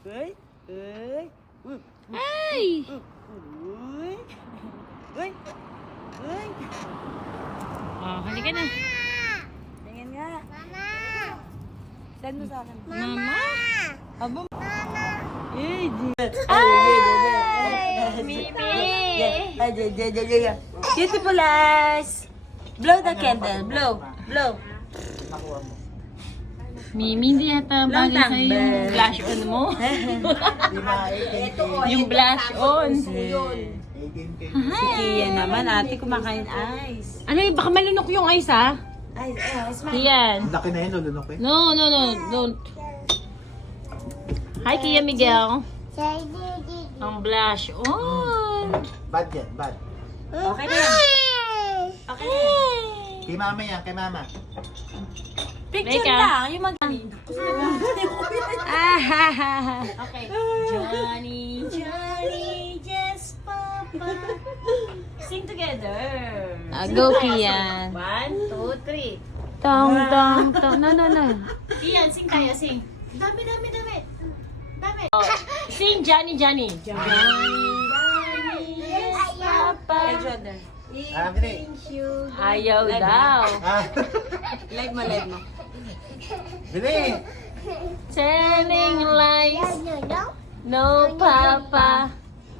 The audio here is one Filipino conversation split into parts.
Uy! Uy! Ay! Uy! Uy! Uy! Oh, halika na. Tingin nga. Mama! Send mo sa akin. Mama? Abo. Mama! Eh, Ay! Mimi! Beautiful eyes. Blow the candle. Blow. Blow. Mimi, hindi yata bagay Lang sa'yo yung tambel. blush on mo. Yung blush on. Si Kia naman, ate, kumakain ice. Ano yun? Baka malunok yung ice, ha? Ice, man. Yan. Laki na yun, lulunok eh. No, don't. Hi, Kia Miguel. Ang blush on. Bad yan, bad. Okay na yan. Okay na yan. Kay mama yan, kay mama. Picture Teka. lang, yung magaling. Okay. Johnny, just Papa. Sing together. Go, Kian. 1, 2, 3. Tong. No. Kian, sing tayo, sing. Dami. Sing, Johnny. Yes, Papa. Hey, Jordan. Ah, Bini. Ayaw daw. Ah, Live mo. Bini! Telling lies. No, Papa.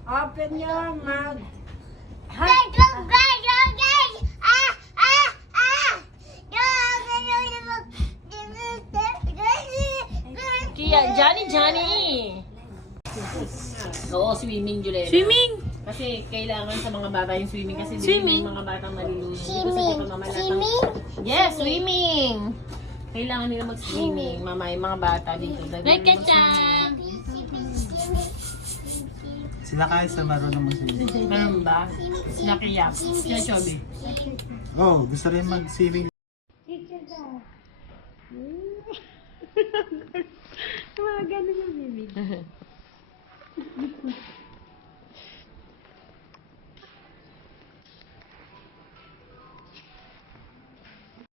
Open your mouth. Kian, Johnny. Oo, swimming, Juliana. Swimming. Kasi kailangan sa mga bata yung swimming kasi Swimming? yung mga batang nalilunod. Yes, swimming. Kailangan nila mag-swimming, mama, yung mga bata dito. Reka-chan! Sila kahit sa marunong mag-swimming. Meron ba? Sila Kiyap. Sila Chobi. Oh, gusto rin mag-swimming. Mga ganun yung bibig.